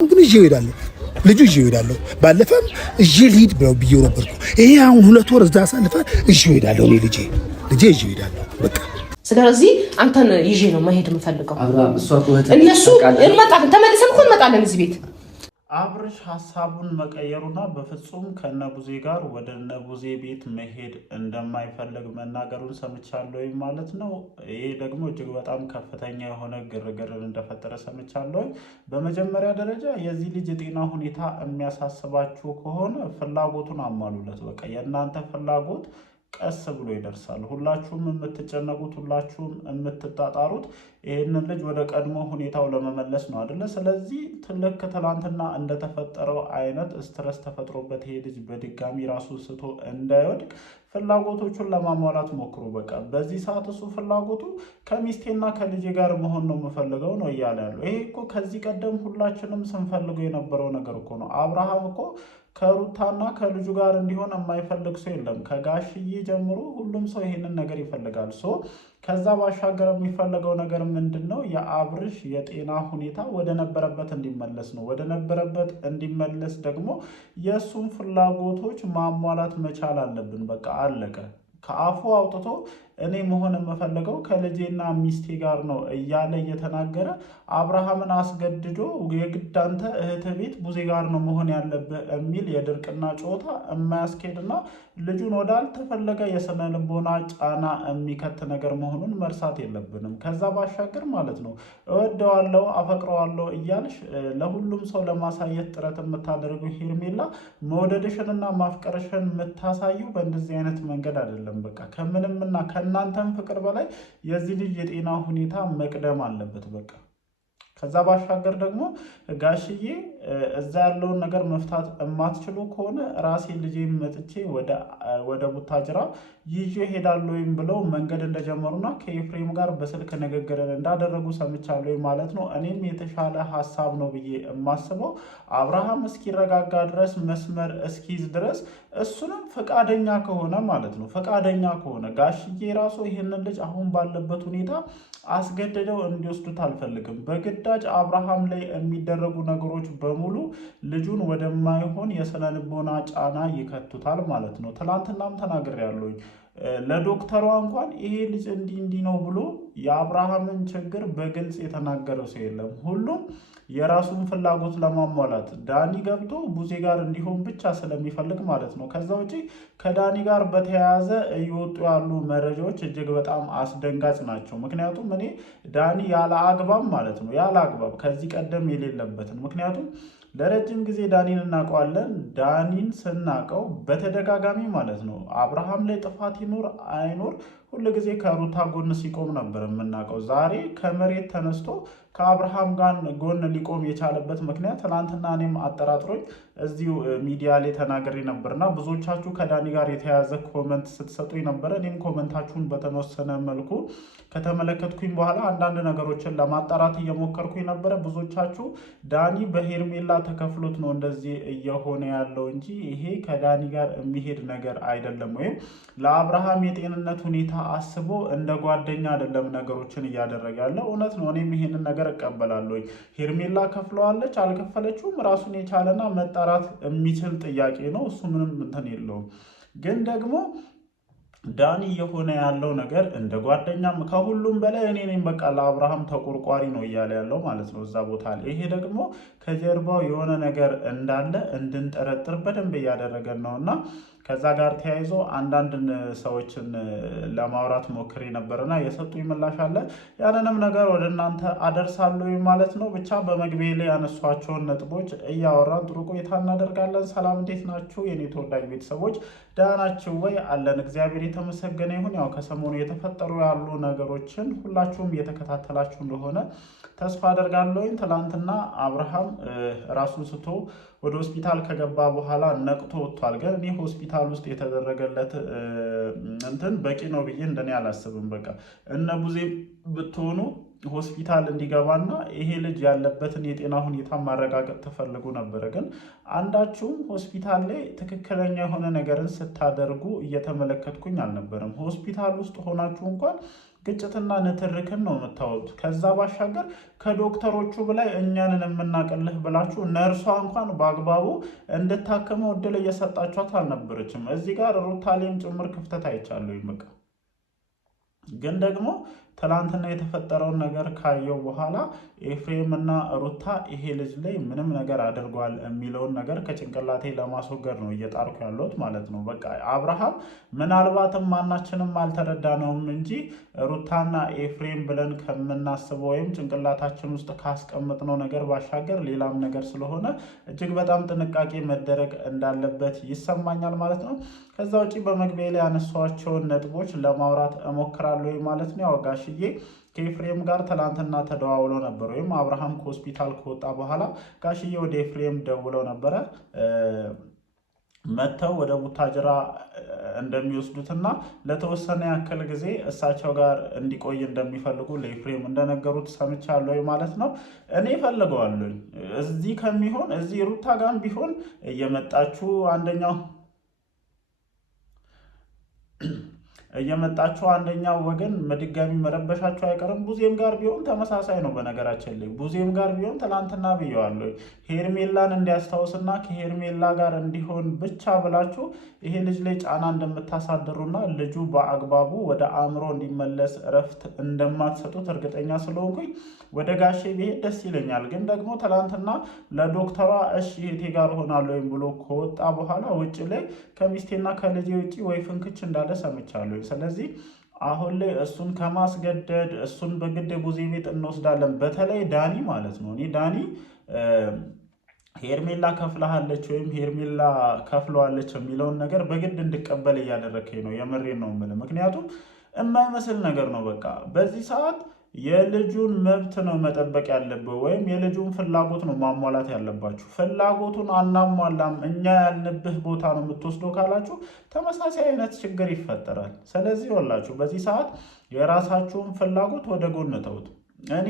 ግን ይዤ እሄዳለሁ ልጁ ይዤ እሄዳለሁ። ባለፈም ይዤ ልሂድ ብዬው ነበርኩ። ይሄ አሁን 2 ወር እዛ አሳልፈ ይዤ እሄዳለሁ። እኔ ልጄ ይዤ እሄዳለሁ። በቃ ስለዚህ አንተን ይዤ ነው መሄድ የምፈልገው። እነሱ እንመጣለን፣ ተመልሰን እኮ እንመጣለን እዚህ ቤት። አብርሽ ሐሳቡን መቀየሩና በፍጹም ከነቡዜ ጋር ወደ ነቡዜ ቤት መሄድ እንደማይፈልግ መናገሩን ሰምቻለሁ ማለት ነው። ይሄ ደግሞ እጅግ በጣም ከፍተኛ የሆነ ግርግርን እንደፈጠረ ሰምቻለሁ። በመጀመሪያ ደረጃ የዚህ ልጅ የጤና ሁኔታ የሚያሳስባችሁ ከሆነ ፍላጎቱን አሟሉለት። በቃ የእናንተ ፍላጎት ቀስ ብሎ ይደርሳል። ሁላችሁም የምትጨነቁት ሁላችሁም የምትጣጣሩት ይህንን ልጅ ወደ ቀድሞ ሁኔታው ለመመለስ ነው አይደለ? ስለዚህ ትልቅ ትላንትና እንደተፈጠረው አይነት ስትረስ ተፈጥሮበት ይሄ ልጅ በድጋሚ ራሱ ስቶ እንዳይወድቅ ፍላጎቶቹን ለማሟላት ሞክሩ። በቃ በዚህ ሰዓት እሱ ፍላጎቱ ከሚስቴና ከልጄ ጋር መሆን ነው የምፈልገው ነው እያለ ያለው። ይሄ እኮ ከዚህ ቀደም ሁላችንም ስንፈልገው የነበረው ነገር እኮ ነው። አብርሃም እኮ ከሩታና ከልጁ ጋር እንዲሆን የማይፈልግ ሰው የለም። ከጋሽዬ ጀምሮ ሁሉም ሰው ይሄንን ነገር ይፈልጋል። ከዛ ባሻገር የሚፈልገው ነገር ምንድን ነው? የአብርሽ የጤና ሁኔታ ወደ ነበረበት እንዲመለስ ነው። ወደ ነበረበት እንዲመለስ ደግሞ የእሱን ፍላጎቶች ማሟላት መቻል አለብን። በቃ አለቀ። ከአፉ አውጥቶ እኔ መሆን የምፈልገው ከልጄና ሚስቴ ጋር ነው እያለ እየተናገረ አብርሃምን አስገድዶ የግድ አንተ እህት ቤት ቡዜ ጋር ነው መሆን ያለብህ የሚል የድርቅና ጨዋታ የማያስኬድና ልጁን ወዳልተፈለገ የስነ ልቦና ጫና የሚከት ነገር መሆኑን መርሳት የለብንም። ከዛ ባሻገር ማለት ነው እወደዋለሁ አፈቅረዋለሁ እያልሽ ለሁሉም ሰው ለማሳየት ጥረት የምታደርገው ሄርሜላ መውደድሽንና ማፍቀርሽን የምታሳዩ በእንደዚህ አይነት መንገድ አይደለም። በቃ ከምንምና ከእናንተም ፍቅር በላይ የዚህ ልጅ የጤና ሁኔታ መቅደም አለበት። በቃ ከዛ ባሻገር ደግሞ ጋሽዬ እዛ ያለውን ነገር መፍታት የማትችሉ ከሆነ ራሴ ልጄ መጥቼ ወደ ቡታጅራ ይዤ ሄዳለሁ ብለው መንገድ እንደጀመሩና ከኤፍሬም ጋር በስልክ ንግግርን እንዳደረጉ ሰምቻለሁ ማለት ነው። እኔም የተሻለ ሀሳብ ነው ብዬ የማስበው አብርሃም እስኪረጋጋ ድረስ መስመር እስኪይዝ ድረስ እሱንም ፈቃደኛ ከሆነ ማለት ነው ፈቃደኛ ከሆነ ጋሽዬ ራሱ ይህንን ልጅ አሁን ባለበት ሁኔታ አስገድደው እንዲወስዱት አልፈልግም። በግዳጅ አብርሃም ላይ የሚደረጉ ነገሮች በሙሉ ልጁን ወደማይሆን የስነ ልቦና ጫና ይከቱታል ማለት ነው። ትናንትናም ተናግሬያለሁ። ለዶክተሯ እንኳን ይሄ ልጅ እንዲህ ነው ብሎ የአብርሃምን ችግር በግልጽ የተናገረው ሰው የለም። ሁሉም የራሱን ፍላጎት ለማሟላት ዳኒ ገብቶ ቡዜ ጋር እንዲሆን ብቻ ስለሚፈልግ ማለት ነው። ከዛ ውጪ ከዳኒ ጋር በተያያዘ እየወጡ ያሉ መረጃዎች እጅግ በጣም አስደንጋጭ ናቸው። ምክንያቱም እኔ ዳኒ ያለ አግባብ ማለት ነው ያለ አግባብ ከዚህ ቀደም የሌለበትን ምክንያቱም ለረጅም ጊዜ ዳኒን እናውቀዋለን። ዳኒን ስናውቀው በተደጋጋሚ ማለት ነው አብርሃም ላይ ጥፋት ይኖር አይኖር ሁሉ ጊዜ ከሩታ ጎን ሲቆም ነበር የምናውቀው። ዛሬ ከመሬት ተነስቶ ከአብርሃም ጋር ጎን ሊቆም የቻለበት ምክንያት ትናንትና እኔም አጠራጥሮኝ እዚሁ ሚዲያ ላይ ተናግሬ ነበርና ብዙዎቻችሁ ከዳኒ ጋር የተያያዘ ኮመንት ስትሰጡኝ ነበረ። እኔም ኮመንታችሁን በተወሰነ መልኩ ከተመለከትኩኝ በኋላ አንዳንድ ነገሮችን ለማጣራት እየሞከርኩኝ ነበረ። ብዙዎቻችሁ ዳኒ በሄርሜላ ተከፍሎት ነው እንደዚህ እየሆነ ያለው እንጂ ይሄ ከዳኒ ጋር የሚሄድ ነገር አይደለም፣ ወይም ለአብርሃም የጤንነት ሁኔታ አስቦ እንደ ጓደኛ አይደለም ነገሮችን እያደረገ ያለው። እውነት ነው፣ እኔም ይሄንን ነገር እቀበላለሁ። ሄርሜላ ከፍለዋለች አልከፈለችውም ራሱን የቻለና መጣራት የሚችል ጥያቄ ነው። እሱ ምንም እንትን የለውም። ግን ደግሞ ዳኒ የሆነ ያለው ነገር እንደ ጓደኛም ከሁሉም በላይ እኔ ነኝ በቃ ለአብርሃም ተቆርቋሪ ነው እያለ ያለው ማለት ነው እዛ ቦታ ላይ። ይሄ ደግሞ ከጀርባው የሆነ ነገር እንዳለ እንድንጠረጥር በደንብ እያደረገን ነው። እና ከዛ ጋር ተያይዞ አንዳንድ ሰዎችን ለማውራት ሞክሬ ነበርና የሰጡኝ ምላሽ አለ። ያንንም ነገር ወደ እናንተ አደርሳለሁ ማለት ነው። ብቻ በመግቢያ ላይ ያነሷቸውን ነጥቦች እያወራን ጥሩ ቆይታ እናደርጋለን። ሰላም፣ እንዴት ናችሁ የኔ ተወዳጅ ቤተሰቦች? ደህና ናችሁ ወይ? አለን፣ እግዚአብሔር የተመሰገነ ይሁን። ያው ከሰሞኑ የተፈጠሩ ያሉ ነገሮችን ሁላችሁም እየተከታተላችሁ እንደሆነ ተስፋ አደርጋለሁ። ትናንትና አብርሃም ራሱን ስቶ ወደ ሆስፒታል ከገባ በኋላ ነቅቶ ወጥቷል። ግን እኔ ሆስፒታል ውስጥ የተደረገለት እንትን በቂ ነው ብዬ እንደኔ አላስብም። በቃ እነ ቡዜ ብትሆኑ ሆስፒታል እንዲገባና ይሄ ልጅ ያለበትን የጤና ሁኔታ ማረጋገጥ ተፈልጉ ነበረ። ግን አንዳችሁም ሆስፒታል ላይ ትክክለኛ የሆነ ነገርን ስታደርጉ እየተመለከትኩኝ አልነበረም። ሆስፒታል ውስጥ ሆናችሁ እንኳን ግጭትና ንትርክን ነው የምታወጡት። ከዛ ባሻገር ከዶክተሮቹ በላይ እኛንን የምናቀልህ ብላችሁ ነርሷ እንኳን በአግባቡ እንድታከመው እድል እየሰጣችኋት አልነበረችም። እዚህ ጋር ሩታ ላይም ጭምር ክፍተት አይቻለሁ። ይመቃ ግን ደግሞ ትላንትና የተፈጠረውን ነገር ካየው በኋላ ኤፍሬም እና ሩታ ይሄ ልጅ ላይ ምንም ነገር አድርጓል የሚለውን ነገር ከጭንቅላቴ ለማስወገድ ነው እየጣርኩ ያለሁት ማለት ነው። በቃ አብርሃም ምናልባትም ማናችንም አልተረዳነውም እንጂ ሩታና ኤፍሬም ብለን ከምናስበው ወይም ጭንቅላታችን ውስጥ ካስቀምጥነው ነገር ባሻገር ሌላም ነገር ስለሆነ እጅግ በጣም ጥንቃቄ መደረግ እንዳለበት ይሰማኛል ማለት ነው። ከዛ ውጪ በመግቢያ ላይ ያነሷቸውን ነጥቦች ለማውራት እሞክራለሁ ማለት ነው። ያው ጋሽዬ ከኤፍሬም ጋር ትላንትና ተደዋውለው ነበር፣ ወይም አብርሃም ከሆስፒታል ከወጣ በኋላ ጋሽዬ ወደ ኤፍሬም ደውለው ነበረ መጥተው ወደ ቡታጅራ እንደሚወስዱትና ለተወሰነ ያክል ጊዜ እሳቸው ጋር እንዲቆይ እንደሚፈልጉ ለኤፍሬም እንደነገሩት ሰምቻለሁ ማለት ነው። እኔ እፈልገዋለሁ እዚህ ከሚሆን እዚህ ሩታ ጋር ቢሆን እየመጣችሁ አንደኛው ወገን መድጋሚ መረበሻቸው አይቀርም። ቡዜም ጋር ቢሆን ተመሳሳይ ነው። በነገራችን ላይ ቡዜም ጋር ቢሆን ትላንትና ብየዋለሁ ሄርሜላን እንዲያስታውስና ከሄርሜላ ጋር እንዲሆን ብቻ ብላችሁ ይሄ ልጅ ላይ ጫና እንደምታሳድሩና ልጁ በአግባቡ ወደ አእምሮ እንዲመለስ እረፍት እንደማትሰጡት እርግጠኛ ስለሆንኩኝ ወደ ጋሼ ቢሄድ ደስ ይለኛል። ግን ደግሞ ትላንትና ለዶክተሯ እሺ እህቴ ጋር ሆናለሁ ወይም ብሎ ከወጣ በኋላ ውጭ ላይ ከሚስቴና ከልጄ ውጭ ወይ ፍንክች እንዳለ ሰምቻለሁ። ስለዚህ አሁን ላይ እሱን ከማስገደድ እሱን በግድ ቡዜ ቤት እንወስዳለን። በተለይ ዳኒ ማለት ነው። እኔ ዳኒ ሄርሜላ ከፍለሃለች ወይም ሄርሜላ ከፍለዋለች የሚለውን ነገር በግድ እንድቀበል እያደረከኝ ነው። የምሬን ነው የምልህ። ምክንያቱም የማይመስል ነገር ነው። በቃ በዚህ ሰዓት የልጁን መብት ነው መጠበቅ ያለብህ፣ ወይም የልጁን ፍላጎት ነው ማሟላት ያለባችሁ። ፍላጎቱን አናሟላም እኛ ያልንብህ ቦታ ነው የምትወስደው ካላችሁ ተመሳሳይ አይነት ችግር ይፈጠራል። ስለዚህ ወላችሁ በዚህ ሰዓት የራሳችሁን ፍላጎት ወደ ጎን ተውት። እኔ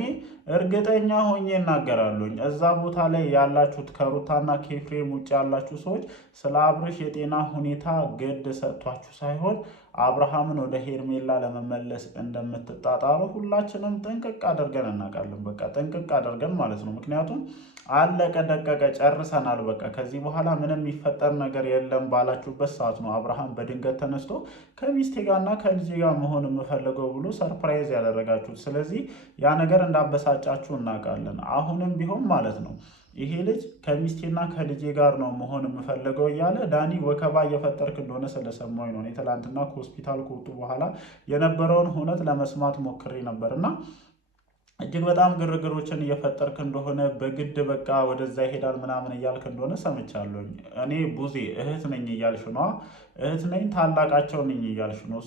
እርግጠኛ ሆኜ እናገራለሁኝ እዛ ቦታ ላይ ያላችሁት ከሩታና ከኤፍሬም ውጭ ያላችሁ ሰዎች ስለ አብርሽ የጤና ሁኔታ ግድ ሰጥቷችሁ ሳይሆን አብርሃምን ወደ ሄርሜላ ለመመለስ እንደምትጣጣሩ ሁላችንም ጥንቅቅ አድርገን እናውቃለን። በቃ ጥንቅቅ አድርገን ማለት ነው። ምክንያቱም አለቀ ደቀቀ ጨርሰናል፣ በቃ ከዚህ በኋላ ምንም የሚፈጠር ነገር የለም ባላችሁበት ሰዓት ነው አብርሃም በድንገት ተነስቶ ከሚስቴ ጋርና ከልጄ ጋር መሆን የምፈልገው ብሎ ሰርፕራይዝ ያደረጋችሁት። ስለዚህ ያ ነገር እንዳበሳጫችሁ እናውቃለን። አሁንም ቢሆን ማለት ነው ይሄ ልጅ ከሚስቴና ከልጄ ጋር ነው መሆን የምፈልገው እያለ ዳኒ ወከባ እየፈጠርክ እንደሆነ ስለሰማኝ ነው። ትላንትና ከሆስፒታል ከወጡ በኋላ የነበረውን እውነት ለመስማት ሞክሬ ነበርና እጅግ በጣም ግርግሮችን እየፈጠርክ እንደሆነ በግድ በቃ ወደዛ ይሄዳል ምናምን እያልክ እንደሆነ ሰምቻለሁኝ። እኔ ቡዜ እህት ነኝ እያልሽ ነው፣ እህት ነኝ ታላቃቸው ነኝ እያልሽ ነው።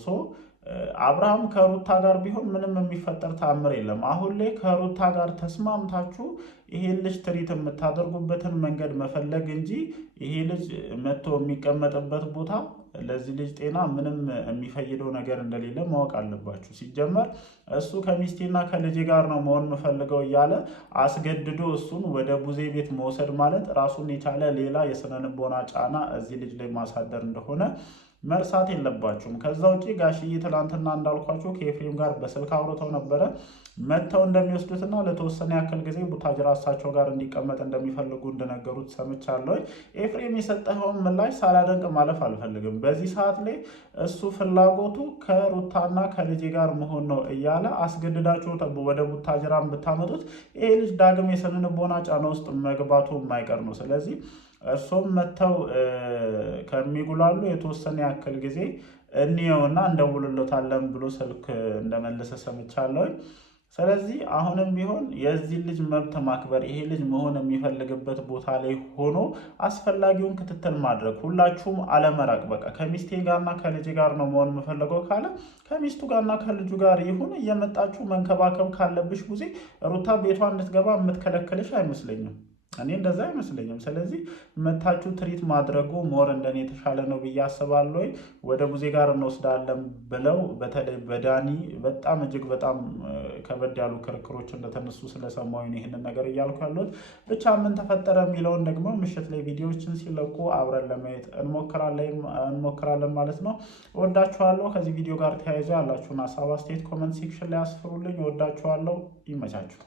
አብርሃም ከሩታ ጋር ቢሆን ምንም የሚፈጠር ተአምር የለም። አሁን ላይ ከሩታ ጋር ተስማምታችሁ ይሄ ልጅ ትሪት የምታደርጉበትን መንገድ መፈለግ እንጂ ይሄ ልጅ መጥቶ የሚቀመጥበት ቦታ ለዚህ ልጅ ጤና ምንም የሚፈይደው ነገር እንደሌለ ማወቅ አለባችሁ። ሲጀመር እሱ ከሚስቴና ከልጄ ጋር ነው መሆን የምፈልገው እያለ አስገድዶ እሱን ወደ ቡዜ ቤት መውሰድ ማለት ራሱን የቻለ ሌላ የስነ ልቦና ጫና እዚህ ልጅ ላይ ማሳደር እንደሆነ መርሳት የለባችሁም። ከዛ ውጪ ጋሽዬ ትላንትና እንዳልኳችሁ ከኤፍሬም ጋር በስልክ አውርተው ነበረ። መጥተው እንደሚወስዱትና ለተወሰነ ያክል ጊዜ ቡታጅራ እሳቸው ጋር እንዲቀመጥ እንደሚፈልጉ እንደነገሩት ሰምቻለሁ። ኤፍሬም የሰጠኸውን ምላሽ ሳላደንቅ ማለፍ አልፈልግም። በዚህ ሰዓት ላይ እሱ ፍላጎቱ ከሩታና ከልጄ ጋር መሆን ነው እያለ አስገድዳችሁ ወደ ቡታጅራ ብታመጡት ይሄ ልጅ ዳግም የስነ ልቦና ጫና ውስጥ መግባቱ የማይቀር ነው። ስለዚህ እርሶም መጥተው ከሚጉላሉ የተወሰነ ያክል ጊዜ እንየውና እንደውልሎታለን ብሎ ስልክ እንደመለሰ ሰምቻለሁ። ስለዚህ አሁንም ቢሆን የዚህ ልጅ መብት ማክበር፣ ይሄ ልጅ መሆን የሚፈልግበት ቦታ ላይ ሆኖ አስፈላጊውን ክትትል ማድረግ፣ ሁላችሁም አለመራቅ። በቃ ከሚስቴ ጋርና ከልጅ ጋር ነው መሆን የምፈልገው ካለ ከሚስቱ ጋርና ከልጁ ጋር ይሁን። እየመጣችሁ መንከባከብ ካለብሽ ጊዜ ሩታ ቤቷ እንድትገባ የምትከለክልሽ አይመስለኝም። እኔ እንደዛ አይመስለኝም። ስለዚህ መታችሁ ትሪት ማድረጉ ሞር እንደኔ የተሻለ ነው ብዬ አስባለሁ። ወደ ቡዜ ጋር እንወስዳለን ብለው በተለይ በዳኒ በጣም እጅግ በጣም ከበድ ያሉ ክርክሮች እንደተነሱ ስለሰማሁ ይህንን ነገር እያልኩ ያሉት። ብቻ ምን ተፈጠረ የሚለውን ደግሞ ምሽት ላይ ቪዲዮዎችን ሲለቁ አብረን ለማየት እንሞክራለን ማለት ነው። እወዳችኋለሁ። ከዚህ ቪዲዮ ጋር ተያይዞ ያላችሁን ሀሳብ አስተያየት ኮመንት ሴክሽን ላይ አስፍሩልኝ። እወዳችኋለሁ። ይመቻችሁ።